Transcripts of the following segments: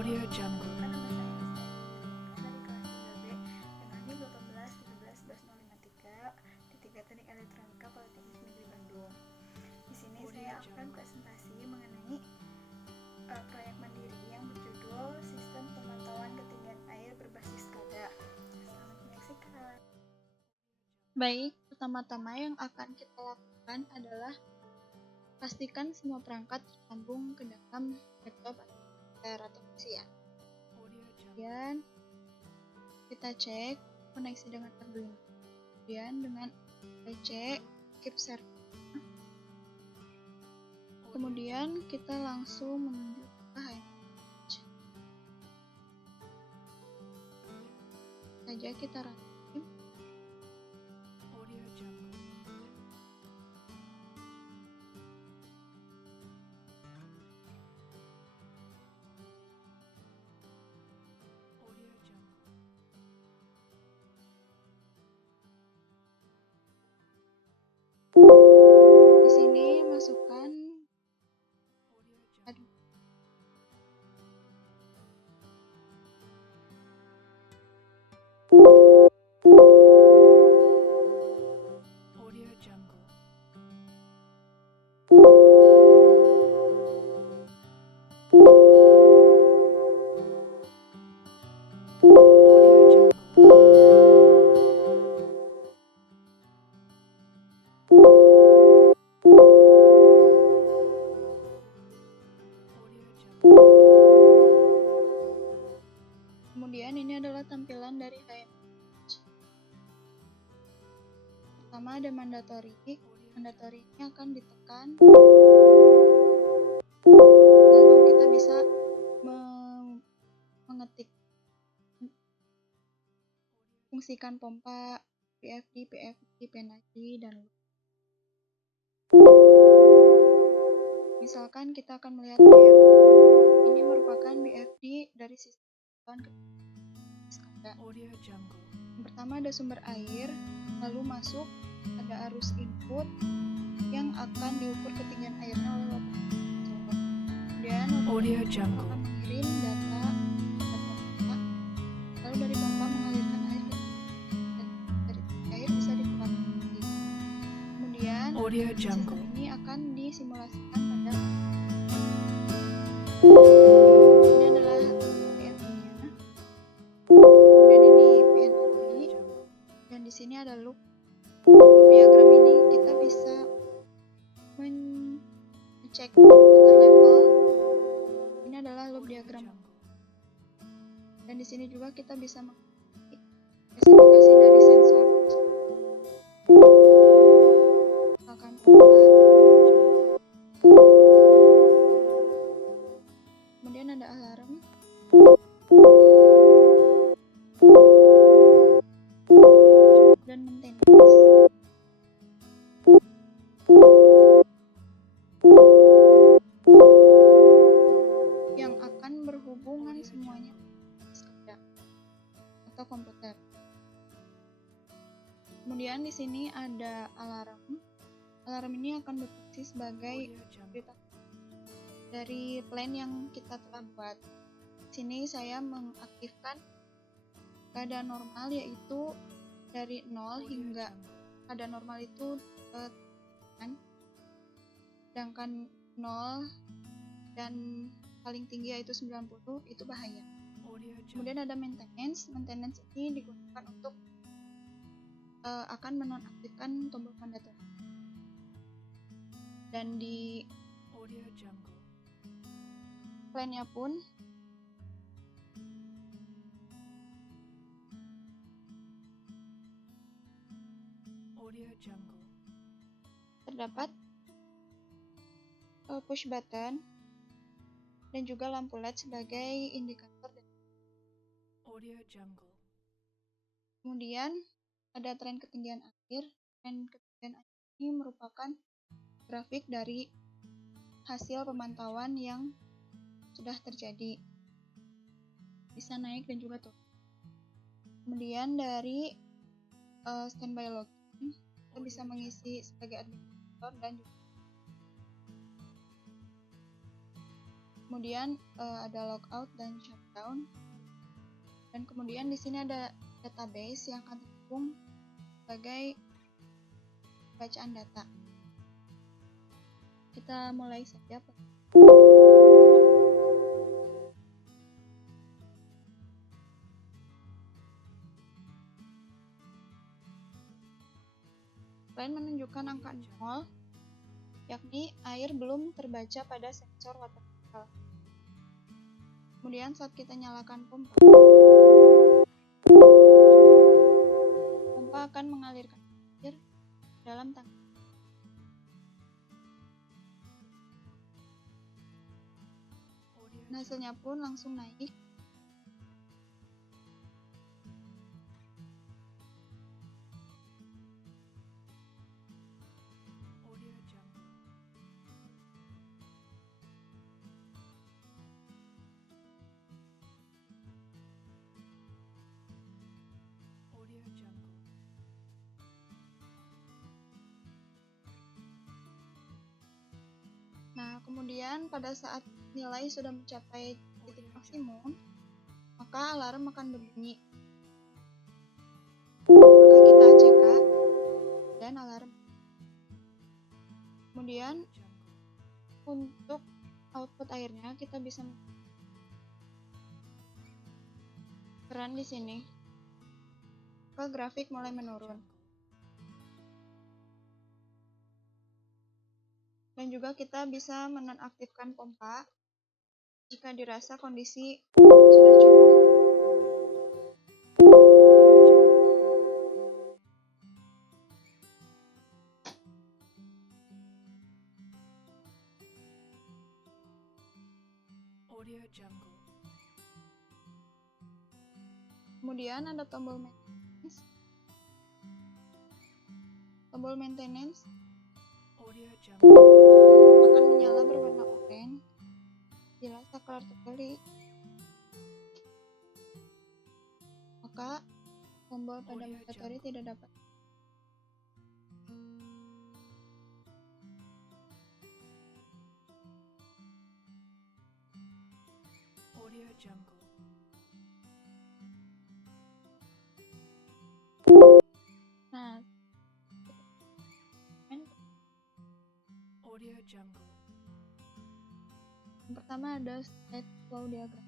Audio Jungle. Nama saya dari kelas 3B dengan NIM 18131253 di 3 Teknik Elektronika Politeknik Negeri Bandung. Di sini saya akan presentasi mengenai proyek mandiri yang berjudul Sistem Pemantauan Ketinggian Air Berbasis SCADA. Selamat menyaksikan. Baik, pertama-tama yang akan kita lakukan adalah pastikan semua perangkat tersambung ke dalam laptop atau PC ya. Kemudian kita cek koneksi dengan Arduino. Kemudian dengan PC keep server. Kemudian kita langsung menuju ke HMH. Saja kita rakit. Di sini masukkan Audio Jungle. Audio Jungle. Kemudian ini adalah tampilan dari HMH. Pertama ada mandatory. Mandatory ini akan ditekan. Lalu kita bisa mengetik fungsikan pompa, PFD, PNID, dan loop. Misalkan kita akan melihat BFD. Ini merupakan BFD dari sistem SCADA. Audio Jungle. Yang pertama ada sumber air, lalu masuk ada arus input yang akan diukur ketinggian airnya oleh water. Kemudian Audio Jungle. akan mengirim data ke pompa, lalu dari pompa mengalirkan air ke dan dari air bisa dikeluarkan lagi. Kemudian Audio sistem Jungle. ini akan disimulasikan pada ini adalah PNI-nya. Kemudian ini PNI dan di sini ada loop. Loop diagram ini kita bisa mengecek water level. Ini adalah loop diagram. Dan di sini juga kita bisa mengecek spesifikasi dari sensor. Misalkan pompa. Kemudian ada alarm. Dan maintenance. Yang akan berhubungan semuanya dengan SCADA atau komputer. Kemudian di sini ada alarm. Alarm ini akan berfungsi sebagai berita dari plan yang kita telah buat. Di sini saya mengaktifkan keadaan normal, yaitu dari 0 hingga keadaan normal itu sedangkan 0 dan paling tinggi yaitu 90 itu bahaya. Kemudian ada maintenance. Maintenance ini digunakan untuk akan menonaktifkan tombol mandatory. Dan di plannya pun terdapat push button dan juga lampu LED sebagai indikator. Kemudian ada tren ketinggian air. Tren ketinggian air ini merupakan grafik dari hasil pemantauan yang sudah terjadi. Bisa naik dan juga turun. Kemudian dari standby login kita bisa mengisi sebagai administrator dan juga Kemudian ada logout dan shutdown. Dan kemudian di sini ada database yang akan terhubung sebagai bacaan data. Kita mulai saja. Selain menunjukkan angka 0, yakni air belum terbaca pada sensor water level. Kemudian saat kita nyalakan pompa akan mengalirkan air dalam tangki. Hasilnya pun langsung naik. Nah, kemudian pada saat nilai sudah mencapai titik maksimum, maka alarm akan berbunyi. Maka kita ACK dan alarm. Kemudian untuk output airnya kita bisa peran di sini. Ke grafik mulai menurun. Dan juga kita bisa menonaktifkan pompa jika dirasa kondisi sudah cukup. Kemudian ada tombol maintenance. Tombol maintenance akan menyala berwarna oranye bila saklar terbalik. Maka tombol padam mandatory tidak dapat. Nah, yang pertama ada state flow diagram.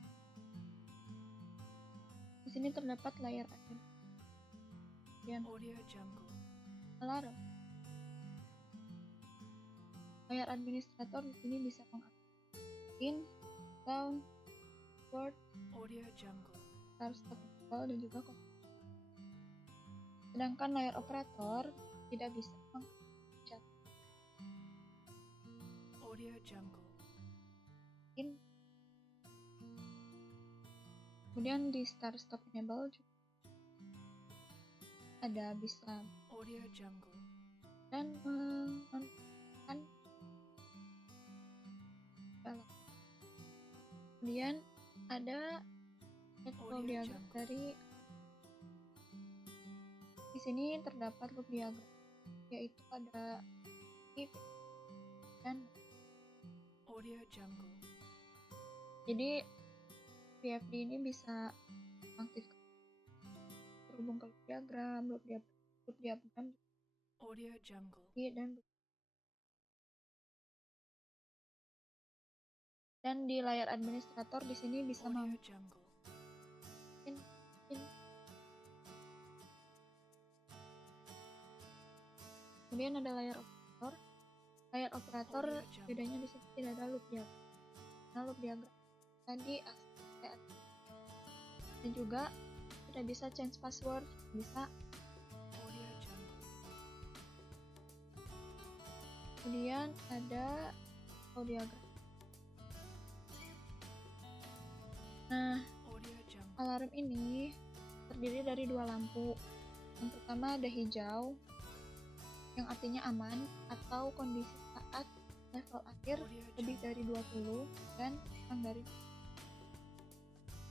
Di sini terdapat layar admin. Kemudian alarm. Layar administrator di sini bisa mengaktifkan in, down, word, start, stop, enable, dan juga komando. Sedangkan layar operator tidak bisa mengaktifkan in. Kemudian di start, stop, enable juga ada bisa dan menonaktifkan. Kemudian ada flow diagram dari di sini terdapat loop diagram, yaitu ada if dan jadi VFD ini bisa aktifkan terhubung ke loop diagram dan di layar administrator di sini bisa kemudian ada layar operator. Layar operator bedanya di sini tidak ada loop diagram. Nah, loop diagram tadi dan juga tidak bisa change password, bisa. Kemudian ada flow diagram. Nah, alarm ini terdiri dari dua lampu. Yang pertama ada hijau, yang artinya aman atau kondisi saat level air lebih dari 20 dan kurang dari,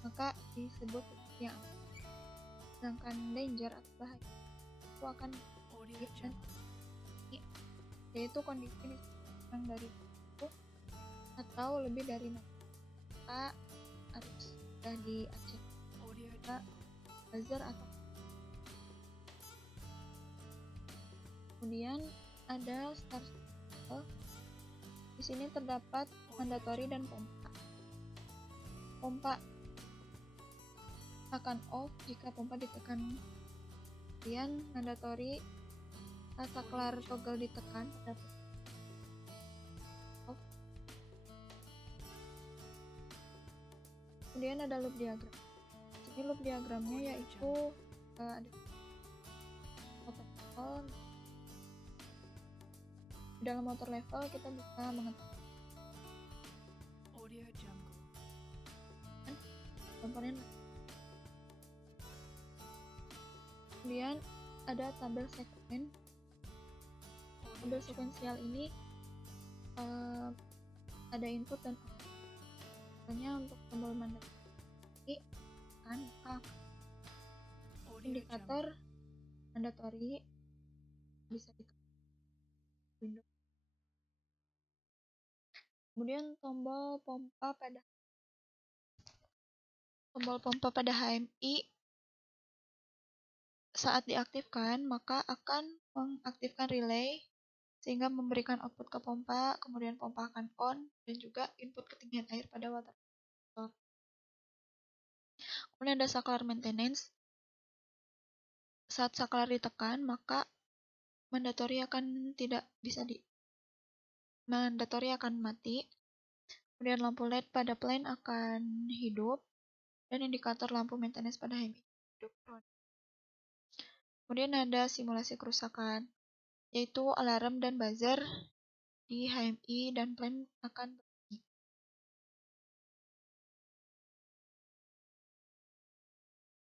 maka disebut yang aman. Sedangkan danger atau bahaya itu akan dan yaitu kondisi kurang dari 20 atau lebih dari 0. pompa atau sudah diaktifkan Audio Pak. Jungle. buzzer atau kemudian ada start signal. Di sini terdapat mandatory dan pompa. Pompa akan off jika pompa ditekan. Kemudian mandatory saat saklar toggle ditekan pada off. Kemudian ada loop diagram. Ini loop diagramnya yaitu ada motor level. Dalam motor level kita bisa mengetahui Audio Jungle. komponen. Kemudian ada tabel segmen. Tabel sekuensial ini ada input dan output. Contohnya untuk tombol mandatory kan Audio indikator mandatory bisa di Windows. Kemudian tombol pompa pada HMI saat diaktifkan maka akan mengaktifkan relay sehingga memberikan output ke pompa, kemudian pompa akan on dan juga input ketinggian air pada water pump. Kemudian ada saklar maintenance. Saat saklar ditekan maka mandatory akan mati. Kemudian lampu LED pada plane akan hidup dan indikator lampu maintenance pada HMI hidup. Kemudian ada simulasi kerusakan, yaitu alarm dan buzzer di HMI dan plane akan